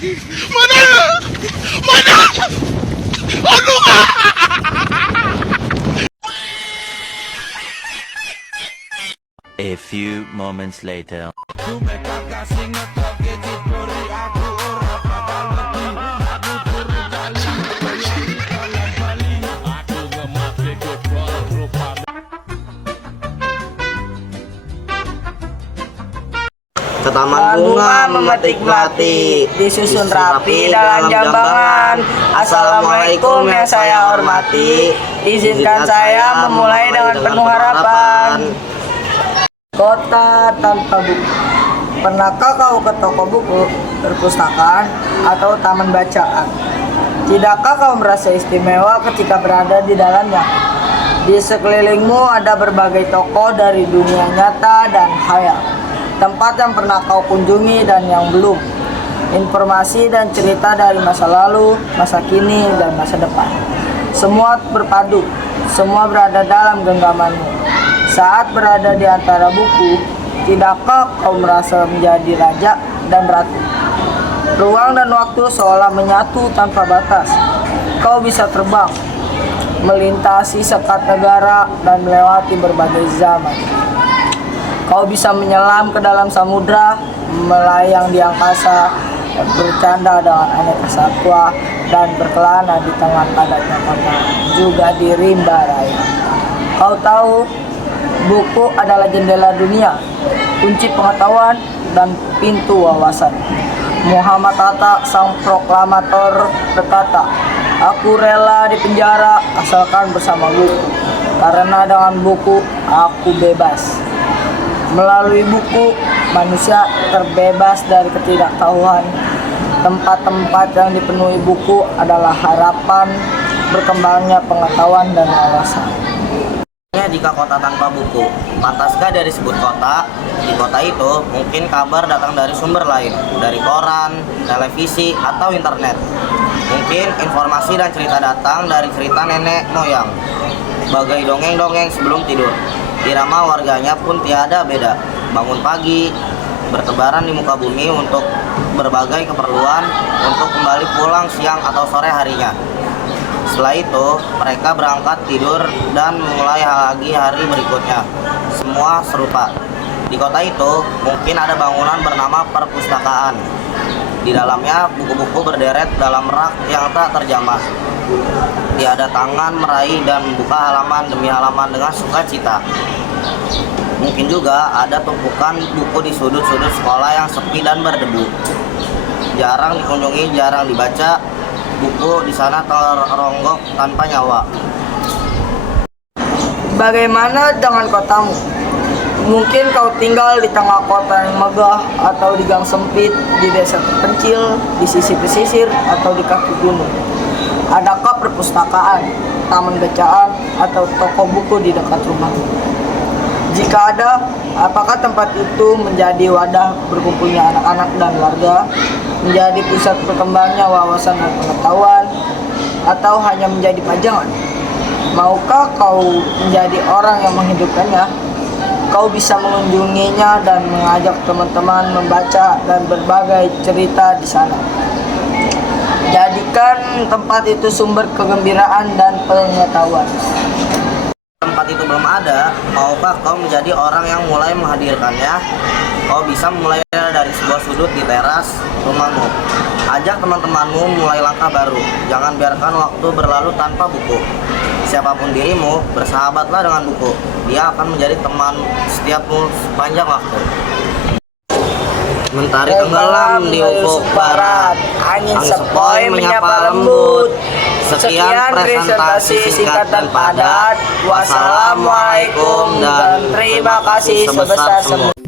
Mana? Mana? Aduh! A few moments later. Ke taman bunga memetik melati, disusun rapi dalam jambangan. Assalamualaikum yang saya hormati, izinkan saya memulai dengan penuh harapan. Kota tanpa buku. Pernahkah kau ke toko buku, perpustakaan, atau taman bacaan? Tidakkah kau merasa istimewa ketika berada di dalamnya? Di sekelilingmu ada berbagai toko dari dunia nyata dan khayal. Tempat yang pernah kau kunjungi dan yang belum. Informasi dan cerita dari masa lalu, masa kini, dan masa depan. Semua berpadu, semua berada dalam genggamanmu. Saat berada di antara buku, tidakkah kau merasa menjadi raja dan ratu? Ruang dan waktu seolah menyatu tanpa batas. Kau bisa terbang, melintasi sekat negara, dan melewati berbagai zaman. Kau bisa menyelam ke dalam samudra, melayang di angkasa, bercanda dengan aneka satwa, dan berkelana di tengah padatnya kota, juga di rimba raya. Kau tahu, buku adalah jendela dunia, kunci pengetahuan, dan pintu wawasan. Muhammad Hatta, sang proklamator, berkata, "Aku rela dipenjara asalkan bersama buku, karena dengan buku aku bebas." Melalui buku, manusia terbebas dari ketidaktahuan. Tempat-tempat yang dipenuhi buku adalah harapan berkembangnya pengetahuan dan wawasan. Jika kota tanpa buku, pantaskah dari disebut kota? Di kota itu mungkin kabar datang dari sumber lain, dari koran, televisi, atau internet. Mungkin informasi dan cerita datang dari cerita nenek moyang, bagai dongeng-dongeng sebelum tidur. Irama warganya pun tiada beda, bangun pagi, bertebaran di muka bumi untuk berbagai keperluan, untuk kembali pulang siang atau sore harinya. Setelah itu, mereka berangkat tidur dan memulai lagi hari berikutnya. Semua serupa. Di kota itu, mungkin ada bangunan bernama perpustakaan. Di dalamnya, buku-buku berderet dalam rak yang tak terjamah. Tiada tangan meraih dan membuka halaman demi halaman dengan sukacita. Mungkin juga ada tumpukan buku di sudut-sudut sekolah yang sepi dan berdebu. Jarang dikunjungi, jarang dibaca. Buku di sana teronggok tanpa nyawa. Bagaimana dengan kotamu? Mungkin kau tinggal di tengah kota yang megah, atau di gang sempit, di desa terpencil, di sisi pesisir, atau di kaki gunung. Adakah perpustakaan, taman bacaan, atau toko buku di dekat rumahmu? Jika ada, apakah tempat itu menjadi wadah berkumpulnya anak-anak dan warga, menjadi pusat berkembangnya wawasan dan pengetahuan, atau hanya menjadi pajangan? Maukah kau menjadi orang yang menghidupkannya? Kau bisa mengunjunginya dan mengajak teman-teman membaca dan berbagai cerita di sana. Jadikan tempat itu sumber kegembiraan dan pengetahuan. Tempat itu belum ada, maukah kau menjadi orang yang mulai menghadirkannya? Kau bisa mulai dari sebuah sudut di teras rumahmu. Ajak teman-temanmu mulai langkah baru. Jangan biarkan waktu berlalu tanpa buku. Siapapun dirimu, bersahabatlah dengan buku. Dia akan menjadi teman setiapmu sepanjang waktu. Mentari tenggelam di ufuk barat, angin sepoi menyapa lembut. Sekian presentasi singkat dan padat. Wassalamualaikum dan terima kasih sebesar-besarnya.